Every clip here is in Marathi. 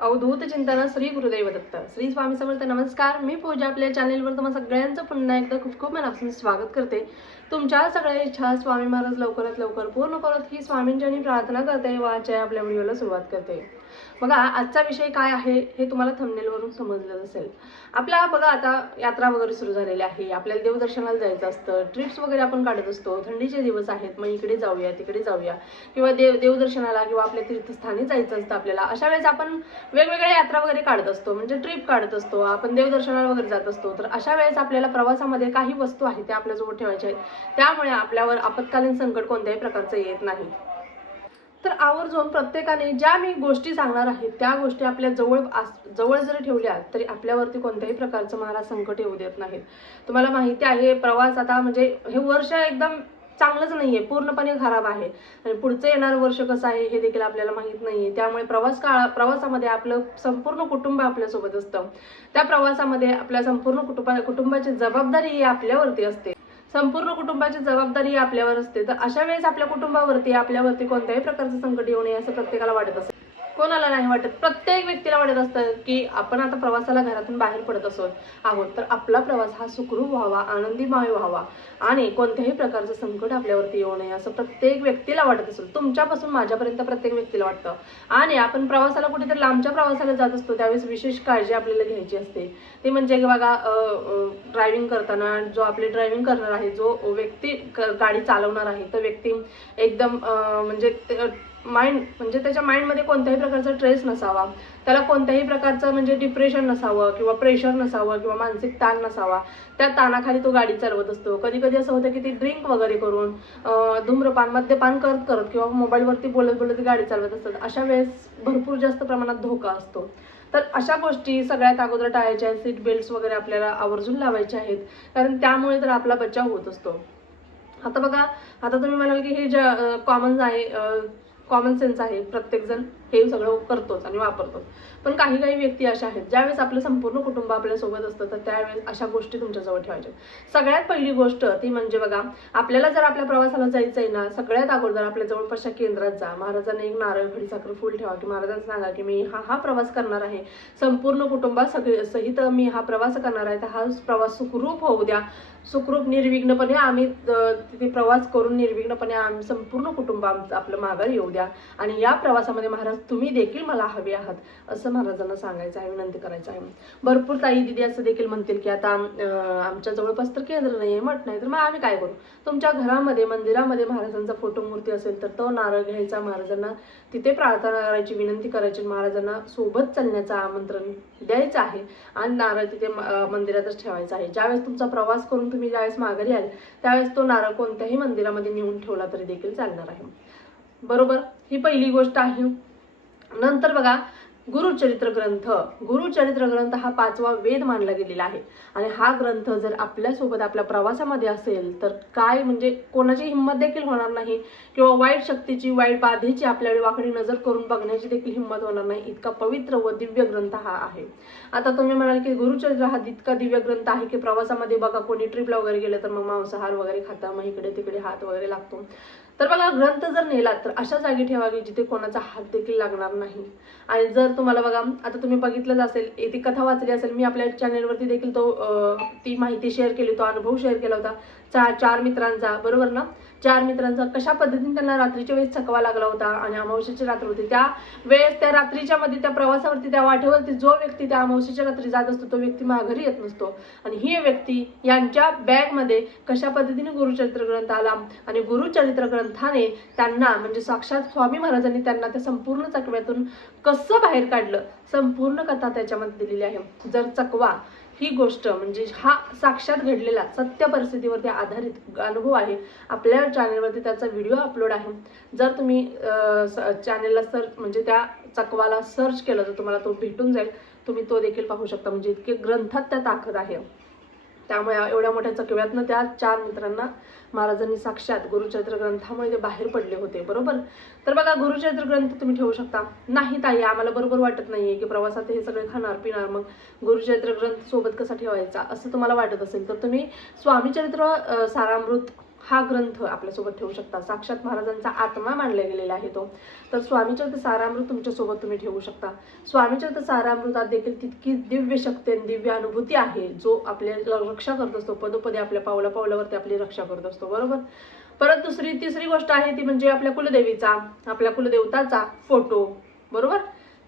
अवधूत चिंतन श्री गुरुदेव दत्त श्री स्वामी समर्थ. नमस्कार, मी पूजा आपल्या चॅनेलवर तुम्हा सगळ्यांचं पुन्हा एकदा खूप खूप मनापासून स्वागत करते. तुमच्या सगळ्या इच्छा स्वामी महाराज लवकरात लवकर पूर्ण करत ही स्वामींची प्रार्थना करते व आजच्या आपल्या व्हिडिओला सुरुवात करते. बघा, आजचा विषय काय आहे हे तुम्हाला थंबनेलवरून समजलं असेल. आपल्या बघा आता यात्रा वगैरे सुरू झालेली आहे, आपल्याला देवदर्शनाला जायचं असतं, ट्रिप्स वगैरे आपण काढत असतो. थंडीचे दिवस आहेत, मग इकडे जाऊया तिकडे जाऊया किंवा देवदर्शनाला किंवा आपल्या तीर्थस्थानी जायचं असतं आपल्याला. अशा वेळेस आपण वेगवेगळ्या यात्रा वगैरे काढत असतो, म्हणजे ट्रिप काढत असतो, आपण देवदर्शनाला वगैरे जात असतो. तर अशा वेळेस आपल्याला प्रवासामध्ये काही वस्तू आहेत त्या आपल्याजवळ ठेवायच्या आहेत, त्यामुळे आपल्यावर आपत्कालीन संकट कोणत्याही प्रकारचं येत नाही. तर आवर्जून प्रत्येकाने ज्या मी गोष्टी सांगणार आहेत त्या गोष्टी आपल्या जवळ जरी ठेवल्या तरी आपल्यावरती कोणत्याही प्रकारचं महाराज संकट येऊ देत नाहीत. तुम्हाला माहिती आहे, प्रवास आता म्हणजे हे वर्ष एकदम चांगलंच नाहीये, पूर्णपणे खराब आहे आणि पुढचं येणारं वर्ष कसं आहे हे देखील आपल्याला माहित नाहीये. त्यामुळे प्रवासामध्ये आपलं संपूर्ण कुटुंब आपल्यासोबत असतं. त्या प्रवासामध्ये आपल्या संपूर्ण कुटुंबाची जबाबदारी ही आपल्यावरती असते. संपूर्ण कुटुंबाची जबाबदारी आपल्यावर असते. तर अशा वेळेस आपल्या कुटुंबावरती आपल्यावरती कोणत्याही प्रकारचं संकट येऊ नये असं प्रत्येकाला वाटत असतं. कोणाला नाही वाटत, प्रत्येक व्यक्तीला वाटत असतं की आपण आता प्रवासाला घरातून बाहेर पडत आहोत तर आपला प्रवास हा सुखरूप व्हावा, आनंदीमय व्हावा आणि कोणत्याही प्रकारचं संकट आपल्यावरती येऊ नये असं प्रत्येक व्यक्तीला वाटत असेल. तुमच्यापासून माझ्यापर्यंत प्रत्येक व्यक्तीला वाटतं. आणि आपण प्रवासाला कुठेतरी लांबच्या प्रवासाला जात असतो त्यावेळेस विशेष काळजी आपल्याला घ्यायची असते. ते म्हणजे बघा, ड्रायव्हिंग करताना जो आपले ड्रायव्हिंग करणार आहे, जो व्यक्ती गाडी चालवणार आहे, तो व्यक्ती एकदम म्हणजे त्याच्या माइंडमध्ये कोणत्याही प्रकारचा स्ट्रेस नसावा, त्याला कोणत्याही प्रकारचं म्हणजे डिप्रेशन नसावं किंवा प्रेशर नसावं किंवा मानसिक ताण नसावा. त्या ताणाखाली तो गाडी चालवत असतो. कधी कधी असं होतं की ती ड्रिंक वगैरे करून धूम्रपान मद्यपान करत किंवा मोबाईलवरती बोलत गाडी चालवत असतात. अशा वेळेस भरपूर जास्त प्रमाणात धोका असतो. तर अशा गोष्टी सगळ्यात अगोदर टाळायच्या आहेत. सीट बेल्ट्स वगैरे आपल्याला आवर्जून लावायचे आहेत, कारण त्यामुळे तर आपला बचाव होत असतो. आता बघा, आता तुम्ही म्हणाल की हे कॉमन सेन्स आहे, प्रत्येकजण हे सगळं करतोच आणि वापरतोच. पण काही व्यक्ती अशा आहेत ज्यावेळेस आपलं संपूर्ण कुटुंब आपल्यासोबत असतं तर त्यावेळेस अशा गोष्टी तुमच्याजवळ ठेवायच्या. सगळ्यात पहिली गोष्ट ती म्हणजे बघा, आपल्याला जर आपल्या प्रवासाला जायचं आहे ना, सगळ्यात अगोदर आपल्या जवळपासच्या केंद्रात जा. महाराजांना एक नारळ, खडीसाखर, फुल ठेवा की महाराजांना सांगा की मी हा प्रवास करणार आहे, संपूर्ण सहित मी हा प्रवास करणार आहे, तर हा प्रवास सुखरूप होऊ द्या. सुखरूप निर्विघ्नपणे आम्ही तिथे प्रवास करून निर्विघ्नपणे आम्ही संपूर्ण कुटुंब आपलं माघारी येऊ द्या आणि या प्रवासामध्ये महाराज तुम्ही देखील मला हवे आहात असं महाराजांना सांगायचं आहे, विनंती करायचं आहे. भरपूर ताई दिदी असं देखील म्हणतील की आता आमच्या जवळपास तर केंद्र नाहीये, मठ नाही, तर मग आम्ही काय करू? तुमच्या घरामध्ये मंदिरामध्ये महाराजांचा फोटो मूर्ती असेल तर तो नारळ घ्यायचा, महाराजांना तिथे प्रार्थना करायची, विनंती करायची, महाराजांना सोबत चालण्याचं आमंत्रण द्यायचं आहे आणि नारळ तिथे मंदिरातच ठेवायचा आहे. ज्यावेळेस तुमचा प्रवास करून तुम्ही ज्यावेळेस माघारी आले त्यावेळेस तो नारळ कोणत्याही मंदिरामध्ये नेऊन ठेवला तरी देखील चालणार आहे. बरोबर, ही पहिली गोष्ट आहे. नंतर बघा, गुरुचरित्र ग्रंथ हा 5वा वेद मानला गेलेला आहे आणि हा ग्रंथ जर आपल्यासोबत आपल्या प्रवासामध्ये असेल तर काय म्हणजे कोणाची हिंमत देखील होणार नाही किंवा वाईट शक्तीची, वाईट बाधेची आपल्याकडे वाकडी नजर करून बघण्याची देखील हिंमत होणार नाही. इतका पवित्र व दिव्य ग्रंथ हा आहे. आता तुम्ही म्हणाल की गुरुचरित्र हा इतका दिव्य ग्रंथ आहे की प्रवासामध्ये बघा कोणी ट्रिपला वगैरे गेलं तर मग मांसाहार वगैरे खाता, मग इकडे तिकडे हात वगैरे लागतो. तर बघा, ग्रंथ जर नेला तर अशा जागी ठेवा की जिथे कोणाचा हात देखील लागणार नाही. आणि जर तुम्हाला बघा, आता तुम्ही बघितलंच असेल, ती कथा वाचली असेल, मी आपल्या चॅनेलवरती देखील ती माहिती शेअर केली, तो अनुभव शेअर केला होता. चार मित्रांचा, बरोबर ना, 4 मित्रांचा कशा पद्धतीने त्यांना रात्रीच्या वेळेस थकवा लागला होता आणि अमावस्येची रात्र होती. त्या वेळेस त्या रात्रीच्या मध्ये त्या प्रवासावरती त्या वाटेवरती जो व्यक्ती त्या अमावस्येच्या रात्री जात असतो तो व्यक्ती माघारी येत नसतो आणि ही व्यक्ती यांच्या बॅगमध्ये कशा पद्धतीने गुरुचरित्र ग्रंथ आला आणि गुरुचरित्र ग्रंथाने त्यांना म्हणजे साक्षात स्वामी महाराजांनी त्यांना त्या संपूर्ण चकव्यातून कसं बाहेर काढलं, संपूर्ण कथा त्याच्यामध्ये दिलेली आहे. जर चकवा ही गोष्ट म्हणजे हा साक्षात घडलेला सत्य परिस्थितीवरती आधारित अनुभव आहे. आपल्या चॅनेलवरती त्याचा व्हिडिओ अपलोड आहे. जर तुम्ही चॅनेलला म्हणजे त्या चकवाला सर्च केलं तर तुम्हाला तो भेटून जाईल, तुम्ही तो देखील पाहू शकता. म्हणजे इतके ग्रंथात त्या ताकद आहे. त्यामुळे एवढ्या मोठ्या चकव्यातनं त्या 4 मित्रांना महाराजांनी साक्षात गुरुचरित्र ग्रंथामुळे ते बाहेर पडले होते. बरोबर, तर बघा, गुरुचरित्र ग्रंथ तुम्ही ठेवू शकता. नाही ताई, आम्हाला बरोबर वाटत नाहीये की प्रवासात हे सगळे खाणार पिणार, मग गुरुचरित्र ग्रंथ सोबत कसा ठेवायचा असं तुम्हाला वाटत असेल तर तुम्ही स्वामी चरित्र सारामृत हा ग्रंथ आपल्यासोबत ठेवू शकता. साक्षात महाराजांचा आत्मा मानला गेलेला आहे तो. तर स्वामीचरित सारामृत तुमच्यासोबत तुम्ही ठेवू शकता. स्वामीचरित सारामृतात देखील तितकी दिव्य शक्ती आणि दिव्य अनुभूती आहे, जो आपल्या रक्षा करत असतो, पदोपदी आपल्या पावला पावलावरती आपली रक्षा करत असतो. बरोबर. परत तिसरी गोष्ट आहे ती म्हणजे आपल्या कुलदेवीचा, आपल्या कुलदेवताचा फोटो. बरोबर.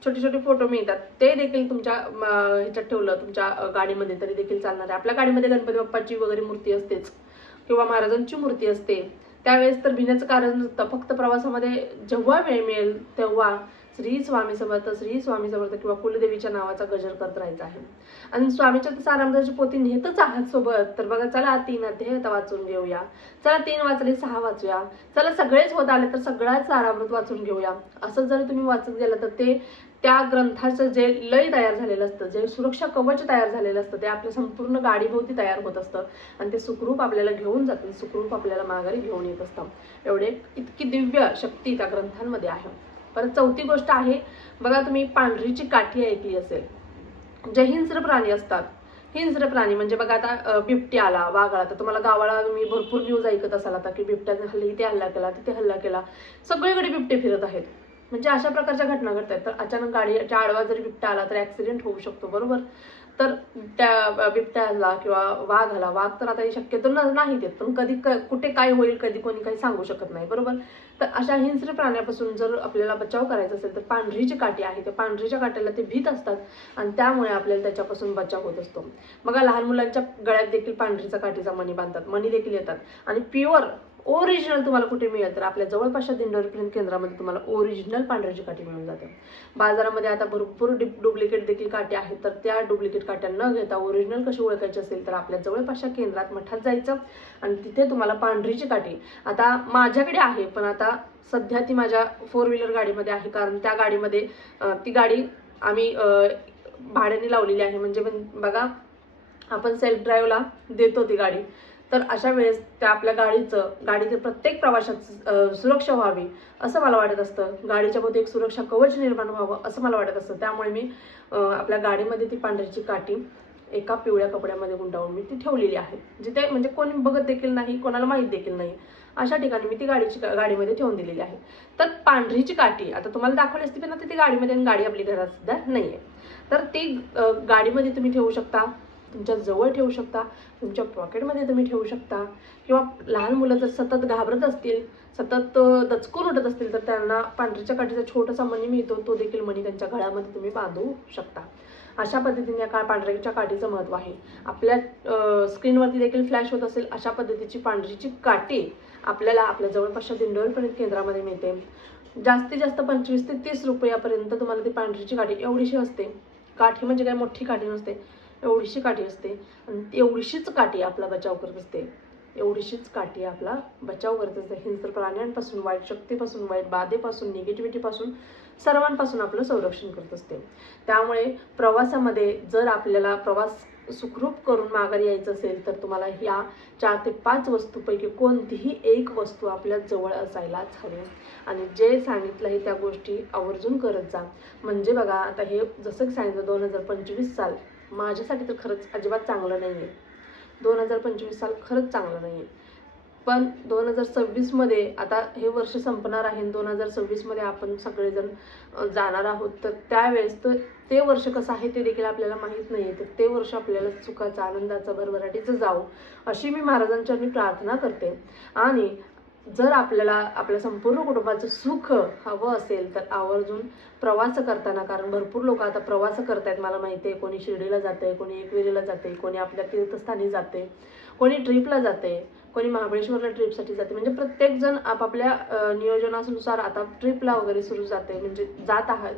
छोटे छोटे फोटो मिळतात, ते देखील तुमच्या ह्याच्यात ठेवलं तुमच्या गाडीमध्ये तरी देखील चालणार आहे. आपल्या गाडीमध्ये गणपती बाप्पाची वगैरे मूर्ती असतेच किंवा महाराजांची मूर्ती असते, त्यावेळेस तर भिण्याचं कारण नसतं. फक्त प्रवासामध्ये जेव्हा वेळ मिळेल तेव्हा श्री स्वामी समर्थ, श्री स्वामी समर्थ किंवा कुलदेवीच्या नावाचा गजर करत राहायचा आहे. आणि स्वामीच्या सारामृताची पोथी नेतच आहात सोबत, तर बघा चला 3 अध्याय आता वाचून घेऊया. चला 3 वाचले 6 वाचूया. चला सगळेच होत आले तर सगळ्याच सारामृत वाचून घेऊया. असं जर तुम्ही वाचत गेला तर ते त्या ग्रंथाचं जे लय तयार झालेलं असतं, जे सुरक्षा कवच तयार झालेलं असतं, ते आपल्या संपूर्ण गाडीभोवती तयार होत असतं आणि ते सुखरूप आपल्याला घेऊन जातं, सुखरूप आपल्याला माघारी घेऊन येत असतं. एवढे इतकी दिव्य शक्ती त्या ग्रंथांमध्ये आहे. परत चौथी गोष्ट आहे बघा, तुम्ही पांढरीची काठी ऐकली असेल. जे हिंस्र प्राणी असतात, हिंस्र प्राणी म्हणजे बघा आता बिबट्या आला, वाघ आला, तर तुम्हाला गावाला तुम्ही भरपूर न्यूज ऐकत असाल आता की बिबट्याने हल्ली इथे हल्ला केला, तिथे हल्ला केला, सगळीकडे बिबटे फिरत आहेत. म्हणजे अशा प्रकारच्या घटना घडत आहेत. तर अचानक गाडीच्या आडवा जरी बिबट्या आला तर ऍक्सिडेंट होऊ शकतो. बरोबर. तर त्या बिबट्याला किंवा वाघ आला, वाघ तर आता शक्यतो नाही देत, पण कधी कुठे काय होईल कधी कोणी काही सांगू शकत नाही. बरोबर. तर अशा हिंस्र प्राण्यापासून जर आपल्याला बचाव करायचा असेल तर पांढरीची काठी आहे, त्या पांढरीच्या काठीला ते भीत असतात आणि त्यामुळे आपल्याला त्याच्यापासून बचाव होत असतो. बघा लहान मुलांच्या गळ्यात देखील पांढरीचा काठीचा मणी बांधतात, मणी देखील येतात. आणि प्युअर ओरिजिनल तुम्हाला कुठे मिळेल तर आपल्या जवळपासच्या दिंडोरी केंद्रामध्ये तुम्हाला ओरिजिनल पांढरीची काठी मिळून जाते. बाजारामध्ये आता भरपूर डुप्लिकेट देखील काठी आहेत, तर त्या डुप्लिकेट काट्या न घेता ओरिजिनल कशी ओळखायची असेल तर आपल्या जवळपासच्या केंद्रात मठात जायचं आणि तिथे तुम्हाला पांढरीची काठी, आता माझ्याकडे आहे पण आता सध्या ती माझ्या 4 व्हीलर गाडीमध्ये आहे, कारण त्या गाडीमध्ये ती गाडी आम्ही भाड्याने लावलेली आहे. म्हणजे बघा आपण सेल्फ ड्राईव्हला देतो ती गाडी, तर अशा वेळेस त्या आपल्या गाडीचे प्रत्येक प्रवाशात सुरक्षा व्हावी असं मला वाटत असतं, गाडीच्या मध्ये एक सुरक्षा कवच निर्माण व्हावं असं मला वाटत असतं. त्यामुळे मी आपल्या गाडीमध्ये ती पांढरीची काठी एका पिवळ्या कपड्यामध्ये गुंडाळून मी ती ठेवलेली आहे, जिथे म्हणजे कोणी बघत देखील नाही, कोणाला माहीत देखील नाही, अशा ठिकाणी मी ती गाडीमध्ये ठेवून दिलेली आहे. तर पांढरीची काठी आता तुम्हाला दाखवली असती पण आता ती गाडीमध्ये आणि गाडी आपली घरात सुद्धा नाहीये, तर ती गाडीमध्ये तुम्ही ठेवू शकता, तुमच्या जवळ ठेवू शकता, तुमच्या पॉकेटमध्ये तुम्ही ठेवू शकता. किंवा लहान मुलं जर सतत घाबरत असतील, सतत दचकून उठत असतील तर त्यांना पांढरीच्या काठीचा छोटासा मणी मिळतो, तो देखील मणी त्यांच्या गळ्यामध्ये तुम्ही बांधू शकता. अशा पद्धतीने या पांढरीच्या काठीचं महत्त्व आहे. आपल्या स्क्रीनवरती देखील फ्लॅश होत असेल अशा पद्धतीची पांढरीची काठी आपल्याला आपल्या जवळपासच्या दिंडोरी केंद्रामध्ये मिळते. जास्तीत जास्त 25 ते 30 रुपयापर्यंत तुम्हाला ती पांढरीची काठी एवढीशी असते. काठी म्हणजे काय मोठी काठी नसते, एवढीशी काठी असते आणि एवढीशीच काठी आपला बचाव करत असते. एवढीशीच काठी आपला बचाव करत असते हिंस्र प्राण्यांपासून, वाईट शक्तीपासून, वाईट बाधेपासून, निगेटिव्हिटीपासून, सर्वांपासून आपलं संरक्षण करत असते. त्यामुळे प्रवासामध्ये जर आपल्याला प्रवास सुखरूप करून माघारी यायचं असेल तर तुम्हाला ह्या 4 ते 5 वस्तूपैकी कोणतीही एक वस्तू आपल्या जवळ असायलाच हवी. आणि जे सांगितलं आहे त्या गोष्टी आवर्जून करत जा. म्हणजे बघा आता हे जसं सांगितलं 2025 साल माझ्यासाठी तर खरंच अजिबात चांगलं नाही आहे. 2025 साल खरंच चांगलं नाही आहे. पण 2026 मध्ये आता हे वर्ष संपणार आहे, 2026 मध्ये आपण सगळेजण जाणार आहोत. तर त्यावेळेस तर ते वर्ष कसं आहे ते देखील आपल्याला माहीत नाही. तर ते वर्ष आपल्याला सुखाचं, आनंदाचं, भरभराटीचं जाऊ अशी मी महाराजांच्या प्रार्थना करते. आणि जर आपल्याला आपल्या संपूर्ण कुटुंबाचं सुख हवं असेल तर आवर्जून प्रवास करताना, कारण भरपूर लोक आता प्रवास करतायत मला माहिती आहे, कोणी शिर्डीला जाते, कोणी एकविरीला जाते, कोणी आपल्या तीर्थस्थानी जाते, कोणी ट्रिपला जाते, कोणी महाबळेश्वरला ट्रिपसाठी जाते. म्हणजे प्रत्येकजण आपापल्या नियोजनानुसार आता ट्रिपला वगैरे सुरू जाते, म्हणजे जात आहात.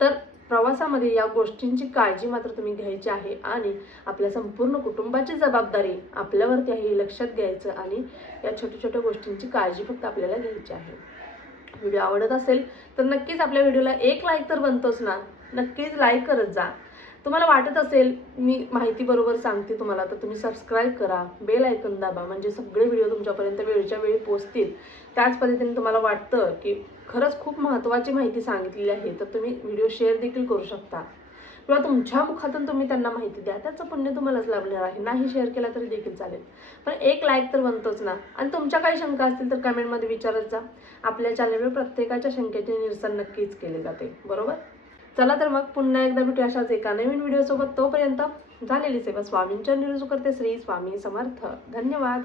तर प्रवासामध्ये या गोष्टींची काळजी मात्र तुम्ही घ्यायची आहे आणि आपल्या संपूर्ण कुटुंबाची जबाबदारी आपल्यावरती आहे हे लक्षात घ्यायचं आणि या छोट्या छोट्या गोष्टींची काळजी फक्त आपल्याला घ्यायची आहे. व्हिडिओ आवडत असेल तर नक्कीच आपल्या व्हिडिओला एक लाईक तर बनतोच ना, नक्कीच लाईक करत जा. तुम्हाला वाटत असेल मी माहिती बरोबर सांगते तुम्हाला तर तुम्ही सबस्क्राईब करा, बेल आयकॉन दाबा, म्हणजे सगळे व्हिडिओ तुमच्यापर्यंत वेळच्या वेळी पोहोचतील. त्याच पद्धतीने तुम्हाला वाटतं की खरंच खूप महत्त्वाची माहिती सांगितलेली आहे तर तुम्ही व्हिडिओ शेअर देखील करू शकता. किंवा तुमच्या मुखातून तुम्ही त्यांना माहिती द्या, त्याचं पुण्य तुम्हालाच लाभणार आहे. नाही शेअर केला तरी देखील चालेल, पण एक लाईक तर बनतोच ना. आणि तुमच्या काही शंका असतील तर कमेंटमध्ये विचारत जा. आपल्या चॅनलवर प्रत्येकाच्या शंकेचे निरसन नक्कीच केले जाते, बरोबर. चला तर मग पुन्हा एकदा भेटू अशाच एका नवीन व्हिडिओसोबत. तोपर्यंत झालेली सेवा स्वामींच्या निरुजू करते. श्री स्वामी समर्थ. धन्यवाद.